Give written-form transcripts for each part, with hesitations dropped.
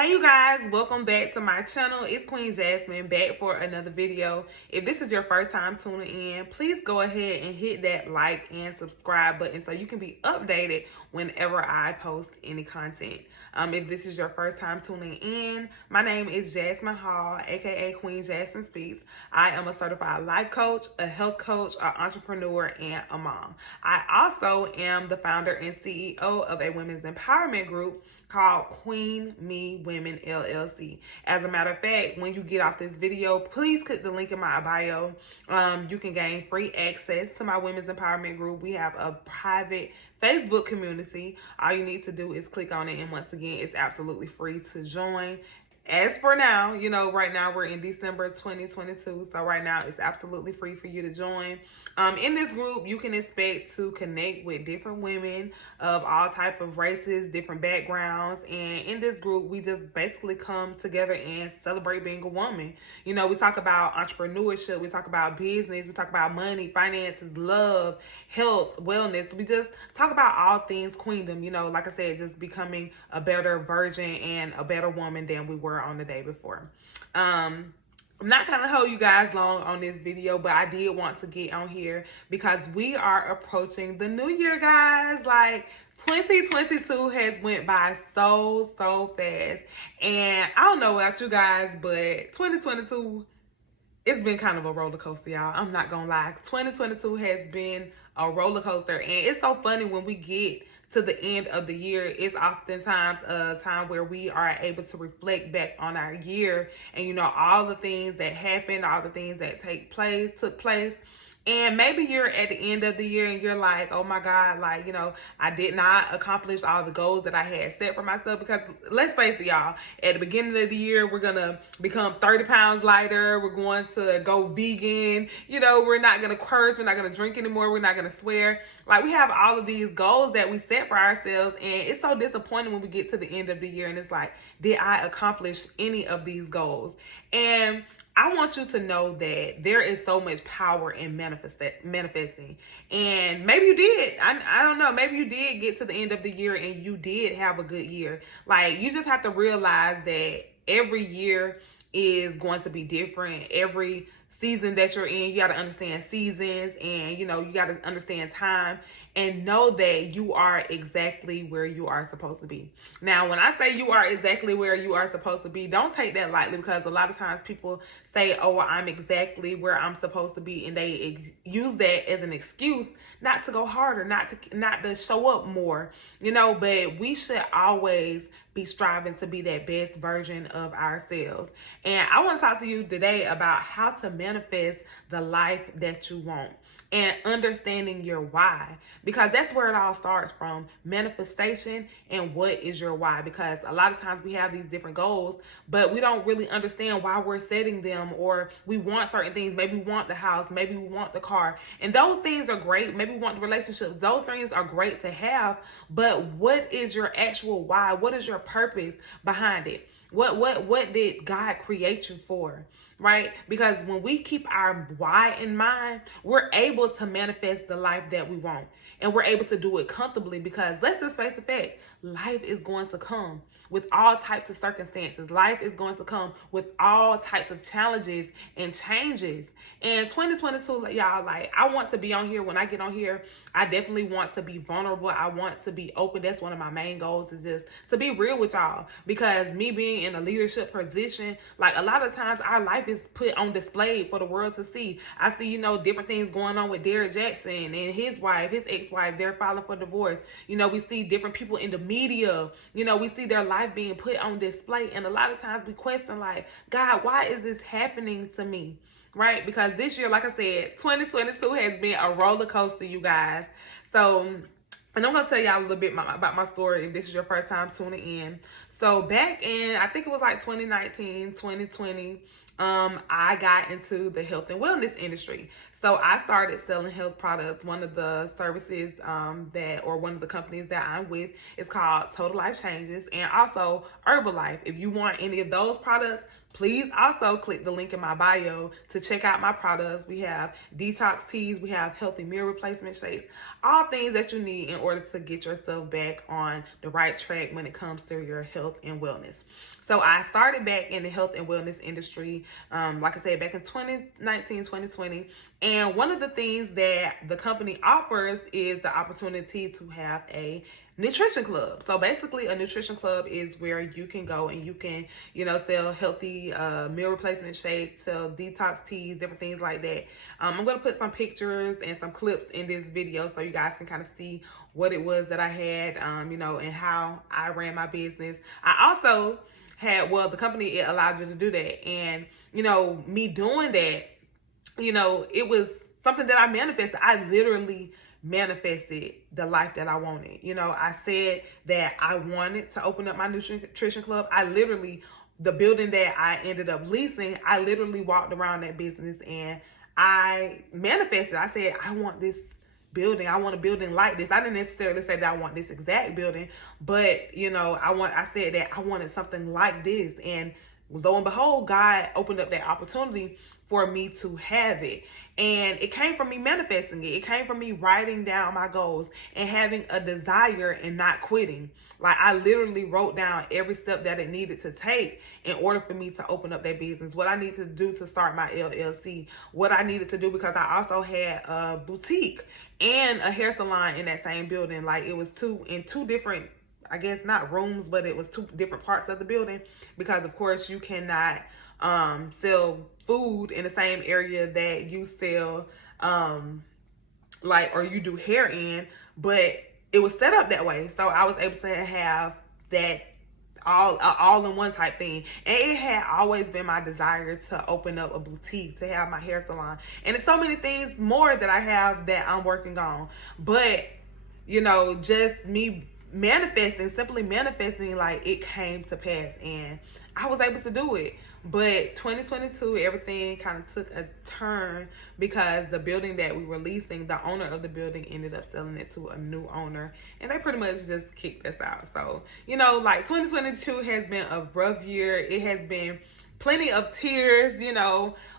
Hey you guys, welcome back to my channel. It's Queen Jasmine back for another video. If this is your first time tuning in, please go ahead and hit that like and subscribe button so you can be updated whenever I post any content. If this is your first time tuning in, my name is Jasmine Hall, aka Queen Jasmine Speaks. I am a certified life coach, a health coach, an entrepreneur, and a mom. I also am the founder and CEO of a women's empowerment group called Queen Me Women LLC. As a matter of fact, when you get off this video, please click the link in my bio. You can gain free access to my women's empowerment group. We have a private Facebook community. All you need to do is click on it, and once again, it's absolutely free to join. As for now, right now we're in December 2022, so right now it's absolutely free for you to join. In this group, you can expect to connect with different women of all types of races, different backgrounds, and in this group, we just basically come together and celebrate being a woman. We talk about entrepreneurship, we talk about business, we talk about money, finances, love, health, wellness. We just talk about all things queendom, like I said, just becoming a better version and a better woman than we were on the day before. I'm not gonna hold you guys long on this video, but I did want to get on here because we are approaching the new year, guys. Like 2022 has went by so fast, and I don't know about you guys, but 2022, it's been kind of a roller coaster, y'all. I'm not gonna lie. 2022 has been a roller coaster, and it's so funny when we get to the end of the year. It's oftentimes a time where we are able to reflect back on our year and all the things that happened, all the things that took place. And maybe you're at the end of the year and you're like, oh my God, I did not accomplish all the goals that I had set for myself. Because let's face it, y'all, at the beginning of the year, we're going to become 30 pounds lighter. We're going to go vegan. We're not going to curse. We're not going to drink anymore. We're not going to swear. We have all of these goals that we set for ourselves. And it's so disappointing when we get to the end of the year and it's like, did I accomplish any of these goals? And I want you to know that there is so much power in manifesting. And maybe you did. I don't know. Maybe you did get to the end of the year and you did have a good year. You just have to realize that every year is going to be different. Every season that you're in, you got to understand seasons, and you got to understand time, and know that you are exactly where you are supposed to be. Now, when I say you are exactly where you are supposed to be, don't take that lightly, because a lot of times people say, oh, I'm exactly where I'm supposed to be, and they use that as an excuse not to go harder, not to show up more, but we should always be striving to be that best version of ourselves. And I want to talk to you today about how to manifest the life that you want and understanding your why, because that's where it all starts from: manifestation and what is your why. Because a lot of times we have these different goals, but we don't really understand why we're setting them, or we want certain things. Maybe we want the house, maybe we want the car, and those things are great. Maybe we want the relationship. Those things are great to have, but what is your actual why? What is your purpose behind it? What did God create you for? Right? Because when we keep our why in mind, we're able to manifest the life that we want. And we're able to do it comfortably, because let's just face the fact, life is going to come with all types of circumstances. Life is going to come with all types of challenges and changes. And 2022, y'all, I want to be on here. When I get on here, I definitely want to be vulnerable. I want to be open. That's one of my main goals, is just to be real with y'all. Because me being in a leadership position, a lot of times our life is put on display for the world to see. I see, different things going on with Derrick Jackson and his wife, his ex-wife. They're filing for divorce. We see different people in the media. We see their life being put on display. And a lot of times we question, God, why is this happening to me? Right? Because this year, like I said, 2022 has been a roller coaster, you guys. So, and I'm going to tell y'all a little bit about my story if this is your first time tuning in. So back in, I think it was 2019, 2020, I got into the health and wellness industry. So I started selling health products. One of the services one of the companies that I'm with is called Total Life Changes, and also Herbalife. If you want any of those products, please also click the link in my bio to check out my products. We have detox teas, we have healthy meal replacement shakes, all things that you need in order to get yourself back on the right track when it comes to your health and wellness. So I started back in the health and wellness industry, like I said, back in 2019, 2020. And one of the things that the company offers is the opportunity to have a nutrition club. So basically a nutrition club is where you can go and you can, sell healthy meal replacement shakes, sell detox teas, different things like that. I'm going to put some pictures and some clips in this video so you guys can kind of see what it was that I had, and how I ran my business. I also the company, it allowed you to do that. And, me doing that, it was something that I manifested. I literally manifested the life that I wanted. I said that I wanted to open up my nutrition club. The building that I ended up leasing, I literally walked around that business and I manifested. I said, I want this building. I want a building like this. I didn't necessarily say that I want this exact building, but I said that I wanted something like this. And lo and behold, God opened up that opportunity for me to have it. And it came from me manifesting it. It came from me writing down my goals and having a desire and not quitting. Like, I literally wrote down every step that it needed to take in order for me to open up that business, what I needed to do to start my LLC, what I needed to do, because I also had a boutique and a hair salon in that same building. Like, it was two different, I guess not rooms, but it was two different parts of the building, because of course you cannot sell food in the same area that you sell or you do hair in, but it was set up that way. So I was able to have that all in one type thing. And it had always been my desire to open up a boutique, to have my hair salon. And there's so many things more that I have that I'm working on. But, just me simply manifesting, like, it came to pass and I was able to do it. But 2022, everything kind of took a turn because the building that we were leasing, the owner of the building ended up selling it to a new owner, and they pretty much just kicked us out. So, 2022 has been a rough year. It has been plenty of tears,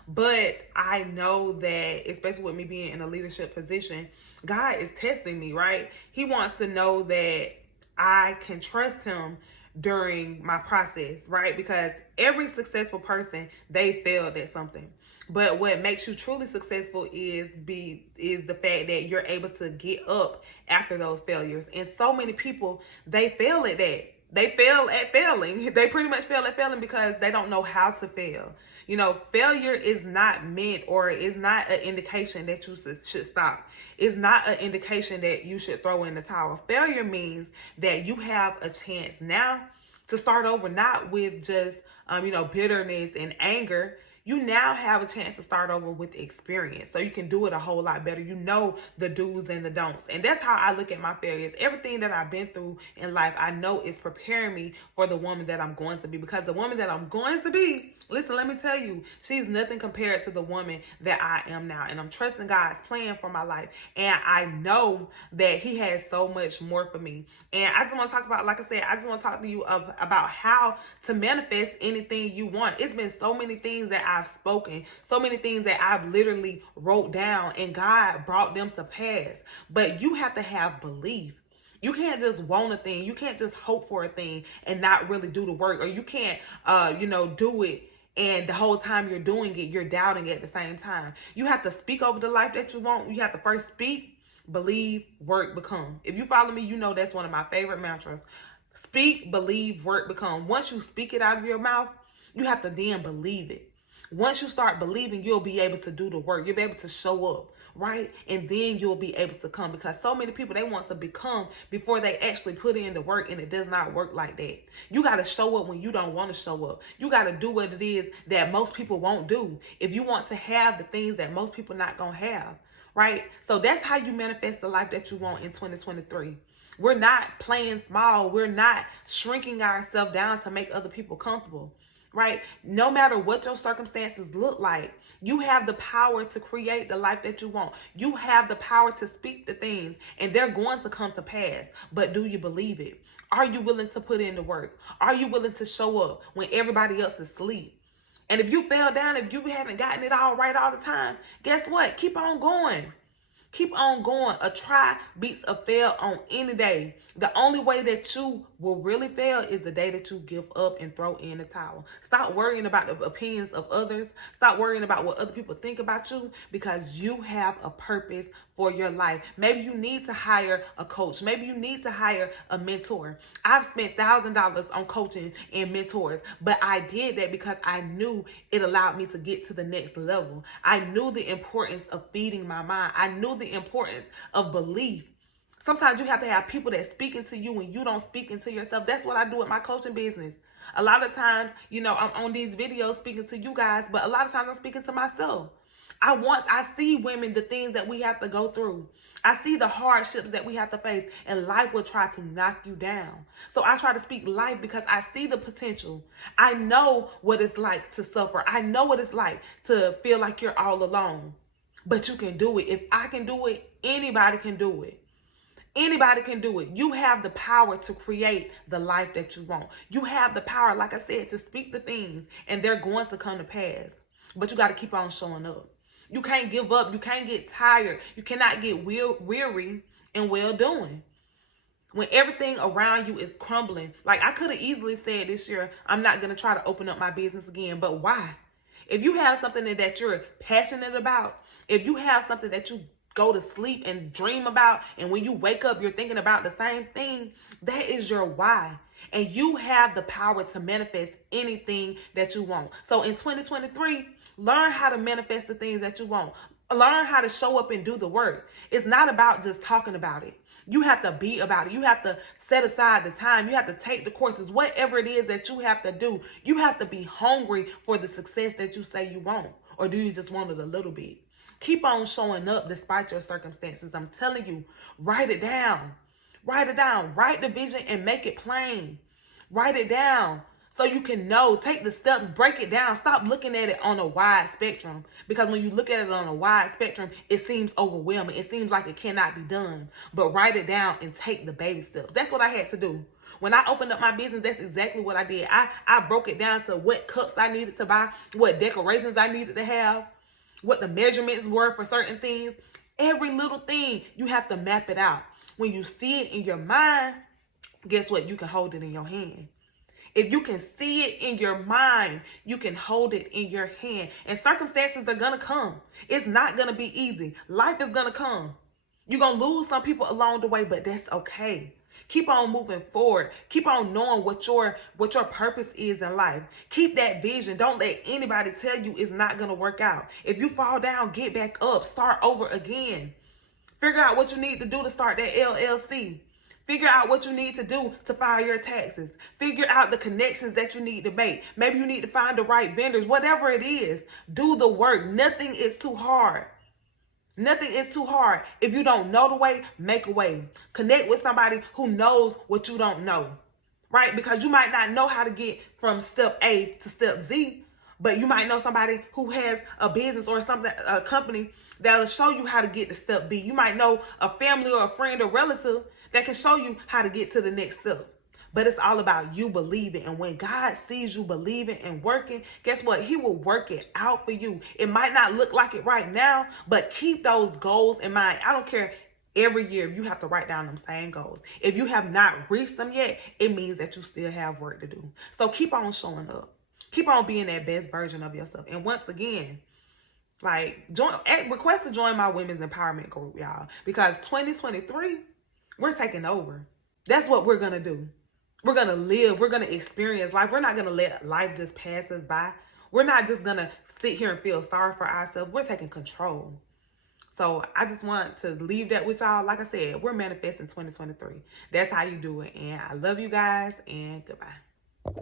but I know that, especially with me being in a leadership position, God is testing me, right? He wants to know that I can trust him during my process, right? Because every successful person, they failed at something. But what makes you truly successful is the fact that you're able to get up after those failures. And so many people, they fail at that. They fail at failing. They pretty much fail at failing because they don't know how to fail. Failure is not meant, or is not an indication that you should stop. It's not an indication that you should throw in the towel. Failure means that you have a chance now to start over, not with just, bitterness and anger. You now have a chance to start over with experience, so you can do it a whole lot better. The do's and the don'ts. And that's how I look at my failures. Everything that I've been through in life, I know is preparing me for the woman that I'm going to be. Because the woman that I'm going to be, listen, let me tell you, she's nothing compared to the woman that I am now. And I'm trusting God's plan for my life. And I know that he has so much more for me. And I just want to talk about, like I said, I just want to talk to you about how to manifest anything you want. It's been so many things that I've spoken, so many things that I've literally wrote down, and God brought them to pass. But you have to have belief. You can't just want a thing. You can't just hope for a thing and not really do the work. Or you can't, do it, and the whole time you're doing it, you're doubting it at the same time. You have to speak over the life that you want. You have to first speak, believe, work, become. If you follow me, that's one of my favorite mantras. Speak, believe, work, become. Once you speak it out of your mouth, you have to then believe it. Once you start believing, you'll be able to do the work. You'll be able to show up, right? And then you'll be able to come, because so many people, they want to become before they actually put in the work, and it does not work like that. You got to show up when you don't want to show up. You got to do what it is that most people won't do if you want to have the things that most people not going to have, right? So that's how you manifest the life that you want in 2023. We're not playing small. We're not shrinking ourselves down to make other people comfortable. right? No matter what your circumstances look like, you have the power to create the life that you want. You have the power to speak the things, and they're going to come to pass. But do you believe it? Are you willing to put in the work? Are you willing to show up when everybody else is asleep? And if you fell down, if you haven't gotten it all right all the time, guess what? Keep on going. Keep on going. A try beats a fail on any day. The only way that you will really fail is the day that you give up and throw in the towel. Stop worrying about the opinions of others. Stop worrying about what other people think about you, because you have a purpose for your life. Maybe you need to hire a coach. Maybe you need to hire a mentor. I've spent $1,000 on coaching and mentors, but I did that because I knew it allowed me to get to the next level. I knew the importance of feeding my mind. I knew the importance of belief. Sometimes you have to have people that speak into you when you don't speak into yourself. That's what I do with my coaching business. A lot of times, I'm on these videos speaking to you guys, but a lot of times I'm speaking to myself. I see women, the things that we have to go through. I see the hardships that we have to face, and life will try to knock you down. So I try to speak life because I see the potential. I know what it's like to suffer. I know what it's like to feel like you're all alone. But you can do it. If I can do it, anybody can do it. Anybody can do it. You have the power to create the life that you want. You have the power, like I said, to speak the things, and they're going to come to pass. But you got to keep on showing up. You can't give up. You can't get tired. You cannot get weary in well-doing. When everything around you is crumbling, like I could have easily said this year, I'm not going to try to open up my business again. But why? If you have something that you're passionate about, if you have something that you go to sleep and dream about, and when you wake up, you're thinking about the same thing, that is your why. And you have the power to manifest anything that you want. So in 2023, learn how to manifest the things that you want. Learn how to show up and do the work. It's not about just talking about it. You have to be about it. You have to set aside the time. You have to take the courses, whatever it is that you have to do. You have to be hungry for the success that you say you want. Or do you just want it a little bit? Keep on showing up despite your circumstances. I'm telling you, write it down. Write it down. Write the vision and make it plain. Write it down so you can know. Take the steps. Break it down. Stop looking at it on a wide spectrum. Because when you look at it on a wide spectrum, it seems overwhelming. It seems like it cannot be done. But write it down and take the baby steps. That's what I had to do. When I opened up my business, that's exactly what I did. I broke it down to what cups I needed to buy, what decorations I needed to have, what the measurements were for certain things. Every little thing, you have to map it out. When you see it in your mind, guess what? You can hold it in your hand. If you can see it in your mind, you can hold it in your hand. And circumstances are going to come. It's not going to be easy. Life is going to come. You're going to lose some people along the way, but that's okay. Keep on moving forward. Keep on knowing what your purpose is in life. Keep that vision. Don't let anybody tell you it's not going to work out. If you fall down, get back up. Start over again. Figure out what you need to do to start that LLC. Figure out what you need to do to file your taxes. Figure out the connections that you need to make. Maybe you need to find the right vendors. Whatever it is, do the work. Nothing is too hard. Nothing is too hard. If you don't know the way, make a way. Connect with somebody who knows what you don't know, right? Because you might not know how to get from step A to step Z, but you might know somebody who has a business or something, a company that'll show you how to get to step B. You might know a family or a friend or relative that can show you how to get to the next step. But it's all about you believing. And when God sees you believing and working, guess what? He will work it out for you. It might not look like it right now, but keep those goals in mind. I don't care. Every year, you have to write down them same goals. If you have not reached them yet, it means that you still have work to do. So keep on showing up. Keep on being that best version of yourself. And once again, request to join my women's empowerment group, y'all. Because 2023, we're taking over. That's what we're going to do. We're going to live. We're going to experience life. We're not going to let life just pass us by. We're not just going to sit here and feel sorry for ourselves. We're taking control. So I just want to leave that with y'all. Like I said, we're manifesting 2023. That's how you do it. And I love you guys, and goodbye.